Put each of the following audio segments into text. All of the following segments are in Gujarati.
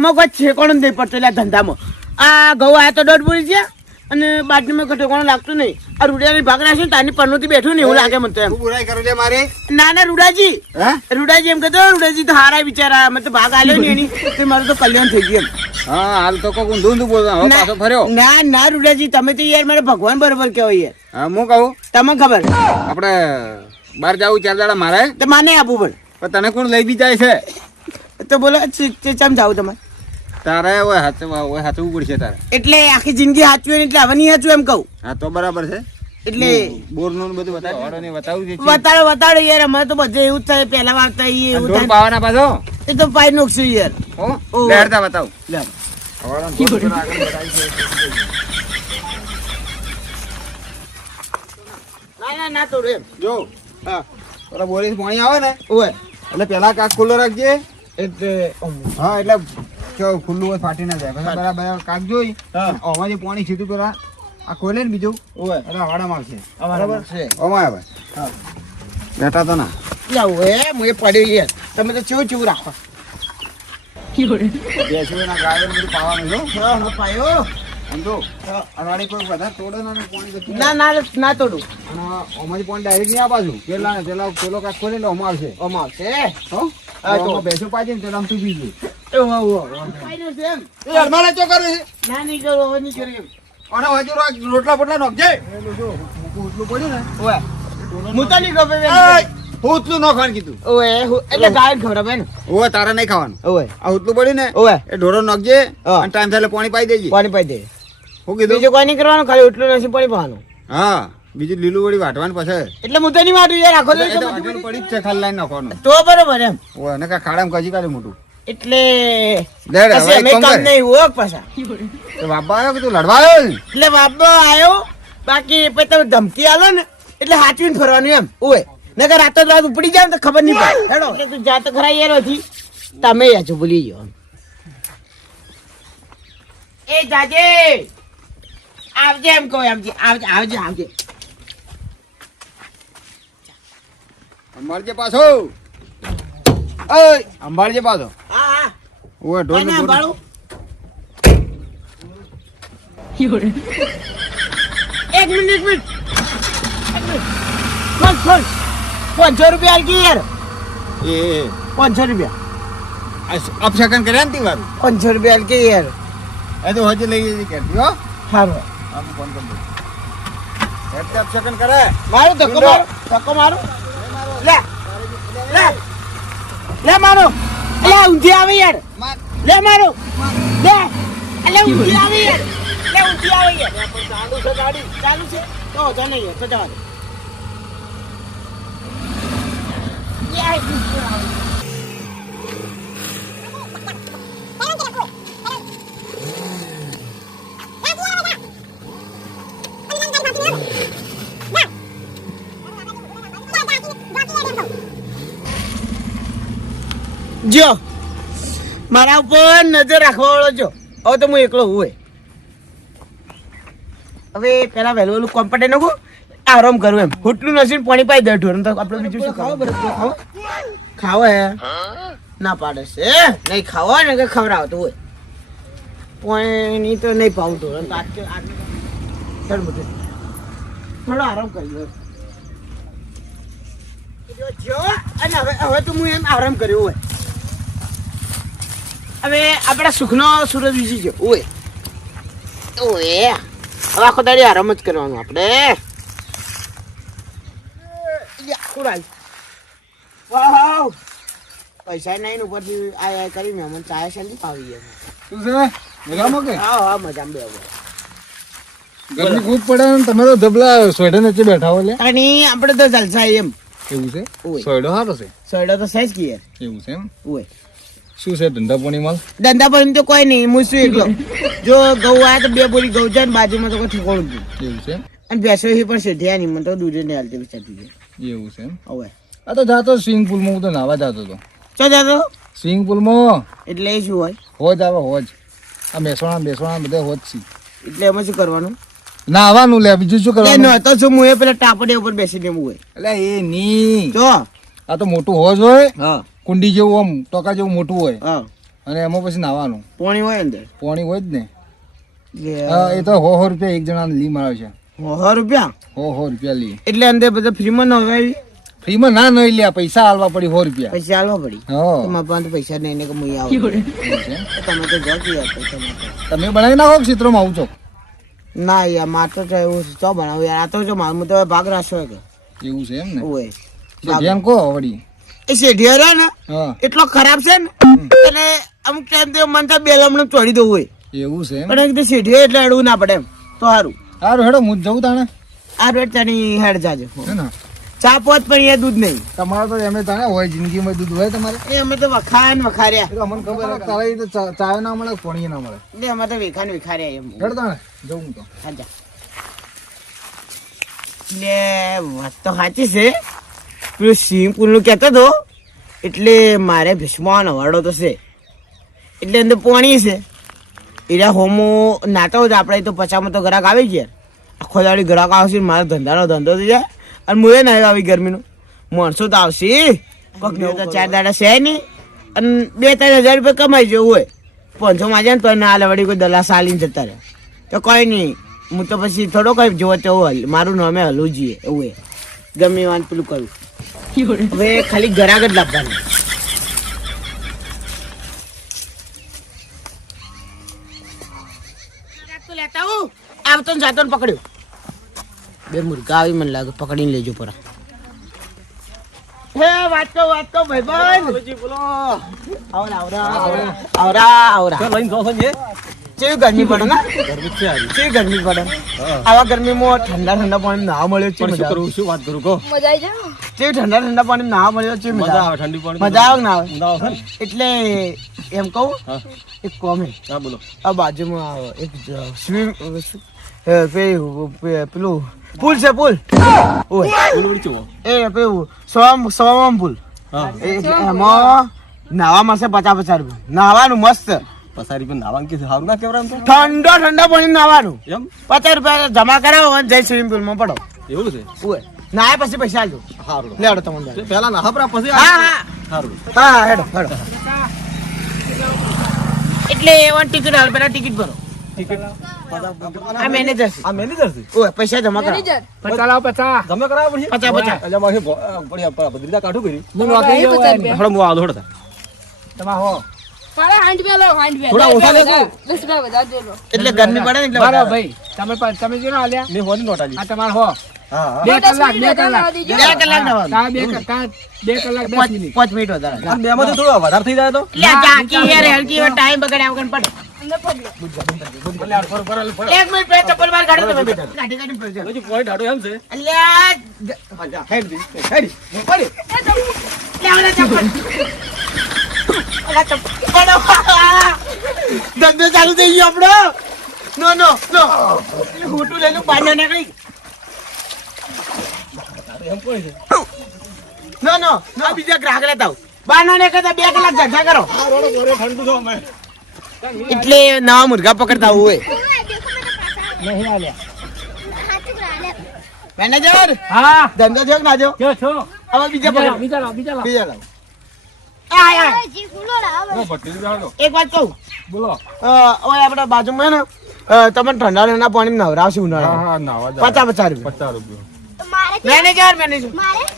ભાગમાં કોઈ છેકોણ નહીં પડતો એટલે ધંધામાં. આ ઘઉં આયા તો દોઢ પૂરી છે અને બાજુમાં કોઈ કોણ લાગતું નહીં. આ રૂડિયાની ભાગ રાખશે ને તારની પરનોથી બેઠું ને એવું લાગે મને તો એમ. બુરાઈ કરું છે મારે? ના ના રૂડાજી. હે? રૂડાજી એમ કહેતો રૂડાજી તો હારા બિચારા મેં તો ભાગ આલ્યો ને એની. તો મારું તો કલ્યાણ થઈ ગયું. હા હાલ તો કોક ઊંધું ઊંધું બોલતા હવે પાછો ફર્યો. ના ના રૂડાજી તમે તો યાર મારે ભગવાન બરોબર કહેવાય યાર. હા હું કહું? તમને ખબર? આપણે બહાર જવું ચાર દાડા મારે? તો માને આપવું પણ. તને કોણ લઈ બી જાય છે? તો બોલો ચમ જાવ તમે તારે ઓય હાચવા ઓય હાચવું પડશે તારે. એટલે આખી જિંદગી સાચવી એટલે હવે નહીં સાચું એમ કહું. હા તો બરાબર છે. એટલે બોરનું ને બધું બતાવી ને બતાવું છે વતાડો વતાડો યાર અમારે તો બધે એવું થાય પહેલા વાગતા ઈ એવું થાય. પાવાના પાછો? એ તો પાઈ નોખશું યાર. હો? ઓહ. બતાવ લે. પેલા આગળ બતાવી છે. ના ના ના તોડો એમ. જો હા. પેલા પાણી આવે ને ઓય એટલે પેલા કાક ખુલ્લો રાખજે. એટલે હા એટલે કેવું ખુલ્લું હોય ફાટી ના જાય. પછી બરાબર કાક જોઈ હા. પાણી સીધું પેલા. આ ખોલે ને બીજું. ઓય. એટલે હવાડામાં આવશે અમારા છે આવે. બેઠા તો ના. લાવો એ મુએ પડ્યો યાર તમે તો ચેવું ચેવું રાખો ગાયો બધું પાવાનું પાયો. સમજો. અનાળી કોઈ વધારે તોડે ના પાણી ના ના ના તોડું. અને આમાંથી પાણી ડાયરેક્ટ નહીં આ બાજુ પેલા પેલા પેલો કાક ખોલે એટલે હો? હા, તો. આમાં ભેંસો પાછી ને પેલા તું પીજે રોટલા પોટલા નોખજે એલું જો ઉતલું પડ્યું ને ઓય. હું તો નહીં ખબર એય, હું ઉતલું નોખવાનું કીધું. એટલે ગાય ને. તારે નહીં ખાવાનું. ઓય. આ ઉતલું પડ્યું ને ઓ એ ઢોરો નોખજે અને ટાઈમ થાય પાણી પાઈ દેજે. પાણી પાઈ દે હું કીધું? બીજું કોઈ નહીં કરવાનું ખાલી એટલું નથી પાણી પાવાનું. હા બીજું લીલું વળી વાટવાનું પછી. એટલે હું તો નહીં વાટું યાર આખો પડી જ છે ખાલી લાઈન નાખવાનું. તો બરોબર એમ. ઓય ને કા ખાડામાં કજી કાઢ્યું મોટું એટલે લેડ, હવે પછી એક અમે કામ કામ નહીં હોય પાછા. એ આવ્યો કે તું લડવા આવ્યો એટલે બાબા આવ્યો બાકી પછી તમે ધમકી આલો ને એટલે હાચવીને ફરવાનું એમ. ઓય નકર રાતો રાત ઉપડી જાય ને તો ખબર નહીં પડે. હેડો. એટલે તું જાતો ખરા યાર હતી તમે છો ભૂલી ગયો. એ જાજે. આવજે એમ કહો આવજે આવજે આવજે. આવજે સંભાળજે પાછો. ઓય સંભાળજે પાછો. હા હા. ઓય ઢોલ કોને સંભાળું? એક મિનિટ એક મિનિટ. ખોલ ખોલ પાંચસો રૂપિયા આલકી યાર. એ એ, પાંચસો રૂપિયા. આ અપશકન કર્યા ને તી વારું? પાંચસો રૂપિયા આલકી યાર. એ તો હજી લઈ જજે કેતી હો? સારું ફોન કરી કરે. મારું ધક્કો મારો ધક્કો મારો લે લે લે મારો. લે ઊંધી આવે યાર. લે મારો. લે. લે ઊંધી આવે યાર. લે ઊંધી આવે યાર. ચાલુ છે? ગાડી ચાલુ છે તો તો નહીં યાર, તો જવા દે યાર. જો મારા ઉપર નજર રાખવા વાળો જો. હવે તો હું એકલો હોય. હવે પેલા વહેલું વહેલું કોમ્પટે નાખું. આરામ કરું એમ. હોટલું નસીબ પાણી પાઈ દે ઢોર તો આપણે બીજું શું ખાવ ખાવ? ખાવો હે? ના પાડે છે નહીં ખાવો ને કે ખવડાવતું હોય. પાણી તો નહીં પાવું ઢોર ચાલ બધું. થોડો આરામ કરી લો. જો અને હવે હવે તો હું એમ આરામ કર્યો હોય. હવે આપણા સુખનો સુરજ વિસી ગયો ઓય ઓય હવે આખો દાડી આરામ જ કરવાનું આપણે. વાવ પૈસા નહીં ઉપરથી આ આ ચાય શાંતિ પાવી ગયા. શું છે? મજામાં કે? હા હા મજામાં બે ગરમી ખૂબ પડે ને તમે ધબલા સ્વેટર નીચે બેઠા હોય અને આપણે તો જલસા એમ. એવું છે? સોયડો સારો છે? સોયડો તો સાઈઝ કી યાર એવું છે એમ? ઓય શું છે ધંધા પાણી માલ? ધંધા પાણી તો કોઈ નહીં હું શું એકલો? જો ગૌ આવ્યા તો બે બોરી ગૌ છે બાજુમાં તો કોઈ ઠેકોણું જ એવું છે? અને ભેંસો એ પણ શેઠિયા નહીં મને તો દૂધ ને હાલતી વિચારતી ગઈ એવું છે હવે. આ તો જાતો સ્વિમિંગ પુલમાં હું તો નાવા જાતો હતો. ચો જાતો? સ્વિમિંગ પુલમાં? એટલે એ શું હોય? હોજ આવે હોજ. આ બેસવાના બેસવાના બધા હોજ છે. એટલે એમાં શું કરવાનું? નાવાનું લે બીજું શું કરવાનું? નતો શું હું એ પેલા ટાપડી ઉપર બેસીને હું હોય એટલે એ ની જો આ તો મોટું હોજ હોય. હા. કુંડી જેવું આમ ટોકા જેવું મોટું હોય. હા. અને એમાં પછી નાવાનું. પાણી હોય અંદર? પાણી હોય જ ને. એટલે હા, એ તો હો હો રૂપિયા એક જણાને લી મારે છે. સો રૂપિયા? હો હો રૂપિયા લી એટલે અંદર બધા ફ્રીમાં નવાવી ફ્રીમાં ના નહીં લ્યા પૈસા હાલવા પડી સો રૂપિયા. પૈસા હાલવા પડી? હા. તમારા પાસે પૈસા નહીં ને કે મુઈ આવું. તમે તો જતી હતો તમે તો તમે બનાવી નાખો કે ચિત્રમાં આવું છો? ના યાર માર તો એવું ચો બનાવું યાર. આ તો જો મારું તો ભાગ રાખ્યો કે. એવું છે એમ ને? ઓય તો ધ્યાન કહો વળી. એ ને એટલો ખરાબ છે ને અને અમુક ટાઈમ તો મન થાય બે લમણું ચોડી દઉં હોય. એવું છે પણ એક શેઢિયા એટલે અડવું ના પડે એમ. તો સારું સારું હેડો હું જ જવું તાણે. આ રોજ તાની હેડ જાજે. ચા પોત પણ અહીંયા દૂધ નહીં. તમારે તો એમ તાણે હોય જિંદગીમાં દૂધ હોય તમારે? એ અમે તો વખાયા ને વખાર્યા. અમને ખબર તારા તો ચા- ના મળે પાણી ના મળે. એટલે અમે તો વેખા ને વિખાર્યા એમ. હેડ તાણે જવું તો. આજા એટલે વાત તો સાચી છે. પેલું સ્વિમિંગ પુલનું કહેતો હતો, એટલે મારે ભીષ્મા નવાડો તો છે એટલે અંદર પાણી છે. એના હોમો નાતો જ આપણે તો પચામાં તો ગ્રાહક આવી ગયા. આખો દાડી ગ્રાહક આવશે મારો ધંધાનો ધંધો થઈ જાય. અને મુએ ના આવી ગરમીનું. માણસો તો આવશે. કોક તો ચાર દાડા છે નહીં. અને બે, ત્રણ હજાર રૂપિયા કમાઈ જવું હોય. પાંચસો માં જાય ને તો ના વળી કોઈ દલા સાલીને જતા રહે. તો કોઈ નહીં. હું તો પછી થોડો કઈ જોવો તો હલ. મારું નામે હલવું જોઈએ. એવું ગમે વાન પેલું કરું. હવે ખાલી ગરાગ જ લાવવાનું. તો લેતા આવું. આવતો ને જાતો ને પકડ્યો. બે મુર્ગા આવી મને લાગે પકડીને લેજો પરા. હે વાત કહો વાત કહો ભાઈબંધ. બોલો. આવરા આવરા આવરા આવરા કેવી ગરમી પડે ને? કેવી ગરમી પડે? આવા ગરમીમાં ઠંડા ઠંડા પાણી ના છે આવે. શું વાત કરું મજા આવી જાય કેવી ઠંડા ઠંડા પાણી ના મળ્યો છે મજા આવે. ઠંડી પાણી મજા આવે ના આવે? એટલે એમ કહું. એક કોમે હા બોલો. આ બાજુમાં એક સ્વિમ પેલું પુલ છે પુલ. એ પેલું સોમ સોમ પુલ. એમાં નાવા મળશે પચાસ પચાસ રૂપિયા. નાવાનું મસ્ત. પસારી પણ નાવા કે સારું ના કેવરામ તો. ઠંડો ઠંડો પાણી નાવાનું એમ? પચાસ રૂપિયા જમા કરાવો અને જય સ્વિમિંગ પુલમાં પડો. એવું છે? નાયા પછી પૈસા આલજો સારું લેવડો તમને. પહેલા ના હપરા પછી હા હા. સારું હા હેડો હેડો. એટલે એવા ટિકિટ હાલ પેલા ટિકિટ ભરો. આ મેનેજર આ મેનેજર છે? ઓય પૈસા જમા તમે કરાવો પછી? મારે બદ્રીદા કાઢું કરી. હળો હું આવો થોડા મારે હાંડ બે લો હાંડ બે. થોડા ઓછા લેજો. દસ રૂપિયા વધારે દે લો. એટલે ગરમી પડે ને એટલે ભાઈ તમે તમે જો આલ્યા મેં હોની નોટ આલી. આ તમારે હો હા હા. બે કલાક બે કલાક બે કલાક. તા બે કલાક બે કલાક પાંચ મિનિટ પાંચ મિનિટ વધારે આ બેમાંથી થોડો વધારે થઈ જાય તો લે યાર હલકી વાર ટાઈમ બગાડ્યા વગર પડે બે. લે. ધંધો ચાલુ થઈ ગયો આપડો નો નો નો ખોટું લેલું બાંધો નીકળી નો નો નો. બીજા ગ્રાહક લેતા આવું. બાનો ને કરતા બે કલાક ધંધા કરો. ઠંડુ તો અમે એટલે નવા મુર્ગા પકડતા હોય. નહીં આલ્યા મેનેજર? હા. ધંધો થયો કે ના થયો? છો હવે બીજા બીજા લાવ, બીજા લાવ બીજા લાવ. બીજા લાવો. આય આય. ભટ્ટી જાણો એક વાત કહું? બોલો. અ, બાજુમાં ને અ, ઠંડા ઠંડા પાણી નવરાવશે ઉનાળા પચાસ પચાસ રૂપિયા. પચાસ રૂપિયા. મેનેજર મેનેજર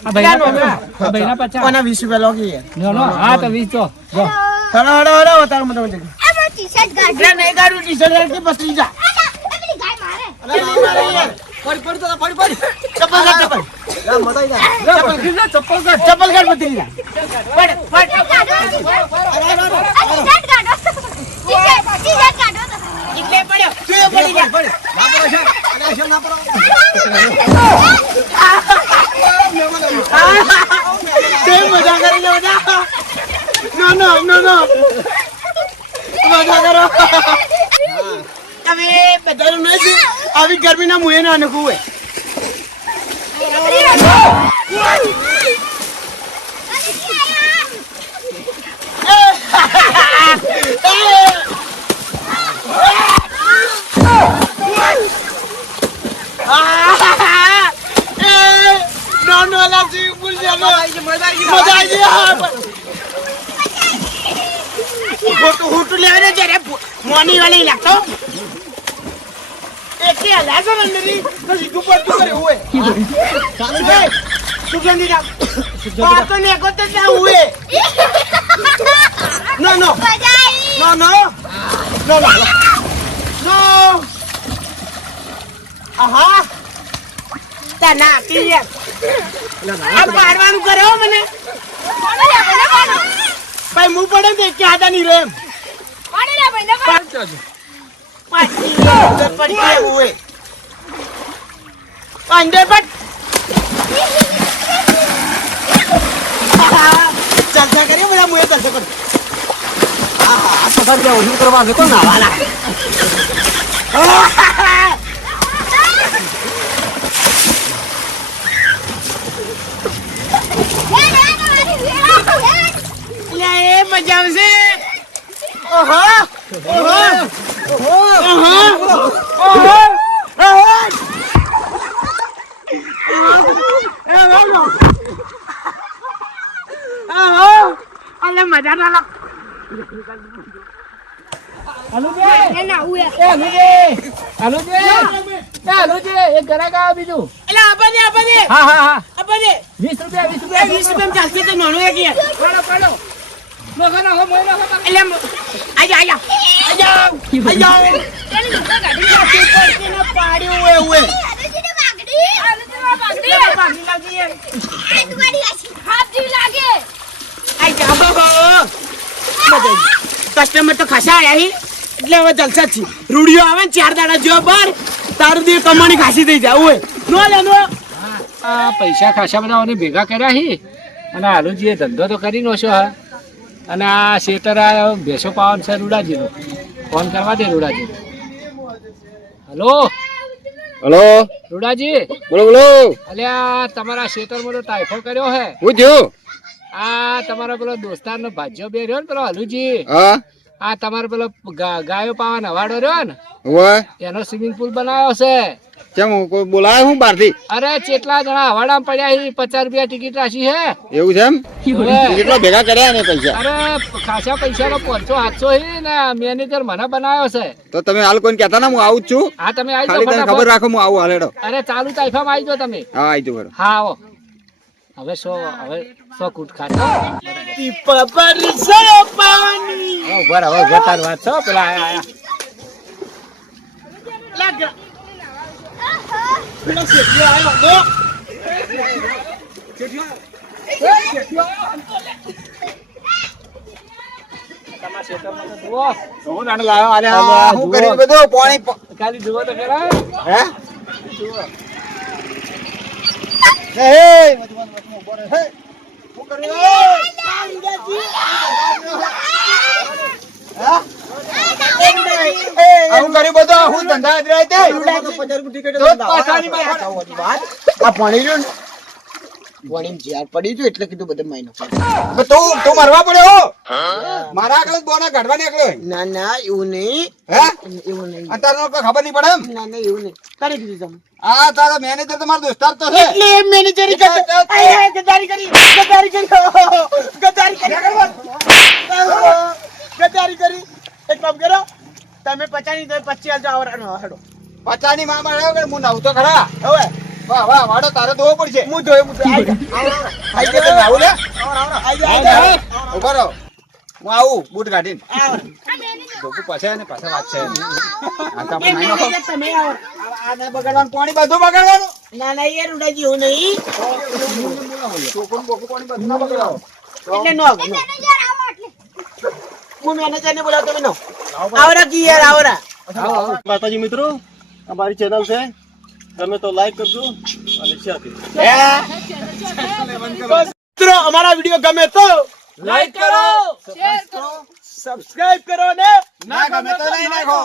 આ ભાઈના પચાસ. આ પચાસ. ઓના રૂપિયા યાર? લો, લો. હા તો વીસ તો જો. હડો હડો હડો તારું મને મને એટલે નહીં કાઢું ટી શર્ટ કે પતલી જા. અરે મારે યાર પડી પડી તો પડી પડી. ચપ્પલ કાઢ ચપ્પલ. લા મતાઈ જાય ચપ્પલ ચપ્પલ કાઢ ચપ્પલ કાઢ પતલી જા. પડ પડ. એટલે પડ્યો તું પડી જા તે મજા કરી નો નો નો નો મજા કરો હવે બધાનું નથી આવી ગરમીના મુએ ના અનુકૂળ હોય નો નો લા સી ભૂલ જાય મજા આવી ગઈ હા ખોટું મોની વાળી લાગતો એ કે લાગે ને અંદરથી, તો સીધું પડતું કરે હોય એ, સુગંધી રાખ. પાતો ને એક ના હોય નો નો. નો નો. નો નો નો. આહા. તા ના કી યાર આ પાડવાનું કરે હો મને. ભાઈ હું પડે ને તો એકે હાથા નહીં રહે એમ પાછી અંદર પડી જાય ઓય હોય અંદર પડ ચાલતા કરીએ બધા મુએ ચાલતા કર. હા હા આ સફર જે ઓછું કરવા આવે તો નાવાના એટલે એ મજા આવશે. ઓહો ઓહો ઓહો. ઓહો. ઓહો. અલે મજા ના લાગ બીજું. હા હા હા. વીસ રૂપિયા વીસ રૂપિયા વીસ રૂપિયા ચાલશે તો નાનો એક પાડો. નોખો નોખો મોય નોખો. એટલે આજા આજા આજા આજા પાડ્યું હોય હોય પાડી લાગી યાર આઈ જા હો કસ્ટમર તો ખાસા આવ્યા હી. એટલે હવે જલસા છે રૂડિયો આવે ને ચાર દાડા જો બાર તારું દે કમાણી ખાસી થઈ જાય. હોય નો લે, નો. આ પૈસા ખાસા બધા ભેગા કર્યા હી. અને હાલુજીએ ધંધો તો કરી નો છો, હા. અને આ શેટર આ ભેંસો પાવન છે રૂડાજીનો. ફોન કરવા દે રૂડાજી. હલો? હલો? રૂડાજી? બોલો બોલો. અલ્યા તમારા શેતરમાં તો ટાઈફો કર્યો હે. હું થયું? આ તમારા પેલો દોસ્તારનો ભાજ્યો બે રહ્યો ને પેલો હલુજી. હા? આ તમારે પેલો ગાયો પાવા નવાડો રહ્યો ને એનો સ્વિમિંગ પુલ બનાવ્યો છે. કેમ કોઈ બોલાય હું બહારથી? અરે કેટલા જણા હવાડામાં પડ્યા છે પચાસ રૂપિયા ટિકિટ રાખી છે. એવું છે એમ? કેટલા ભેગા કર્યા ને પૈસા? અરે ખાસા પૈસા નો પાંચસો સાતસો છે ને મેનેજર મને બનાવ્યો છે. તો તમે હાલ કોઈને કહેતા ના હું આવું જ છું. હા તમે આવી જાઓ ખબર રાખો હું આવું હાલેડો. અરે ચાલુ તાઇફામાં આવી જાઓ તમે. હા આવી જાઉં હા આવો. હવે સો હવે સો કૂટ ખાતો ઊભા હવે પાણી ઊભા તાર વાત છો પેલા પાણી ખાલી જુઓ તો ખરા. હે? જુઓ. હે, હે વચમાં, વચમાં હે. હું કર્યું? આવું કર્યું બધું હું ધંધા અધરાય તે પાછાની માથા. આ પાણી રહ્યું ને જ્યાર પડી જો એટલે કીધું બધે માયનો હવે તો તું મરવા પડ્યો મારા આગળ બોના કાઢવા નીકળ્યો ના ના એવું નહીં. હે? એવું નહીં. તારે કોઈ ખબર નહીં પડે એમ? ના ના એવું નહીં. કરી દીધું તમે. આ તારા મેનેજર તમારો દોસ્તાર તો છે. એટલે એમ મેનેજરી આય, આય, કરી ગદારી કરી ગદારી કરી. ગદારી કરી. એક કામ કરો તમે પચાની તો પચી હાલ આવવાનો હેડો પચાની માં મળ્યો કે હું નવતો ખરા? હવે. વાહ વાહ વાડો તારે ધોવો પડશે. હું આઈ. તમે આવું લે. આઈ રહો. હું આવું બૂટ કાઢીને. ધોકું પાછા ને પાછા વાત છે. આ તો આપણે નાઈ નાખો. તમે આ- આ ના બગાડવાનું પાણી બધું બગાડવાનું? ના ના નહીં. પાણી બધું. એટલે નો હું મેનેજર ને. બોલાવતો તમે આવરા કી યાર આવરા. માતાજી મિત્રો અમારી ચેનલ છે ગમે તો લાઈક કરજો અને શેર કરજો. મિત્રો અમારા વીડિયો ગમે તો લાઈક કરો સબસ્ક્રાઇબ કરો. ને ના ગમે તો નહીં નાખો.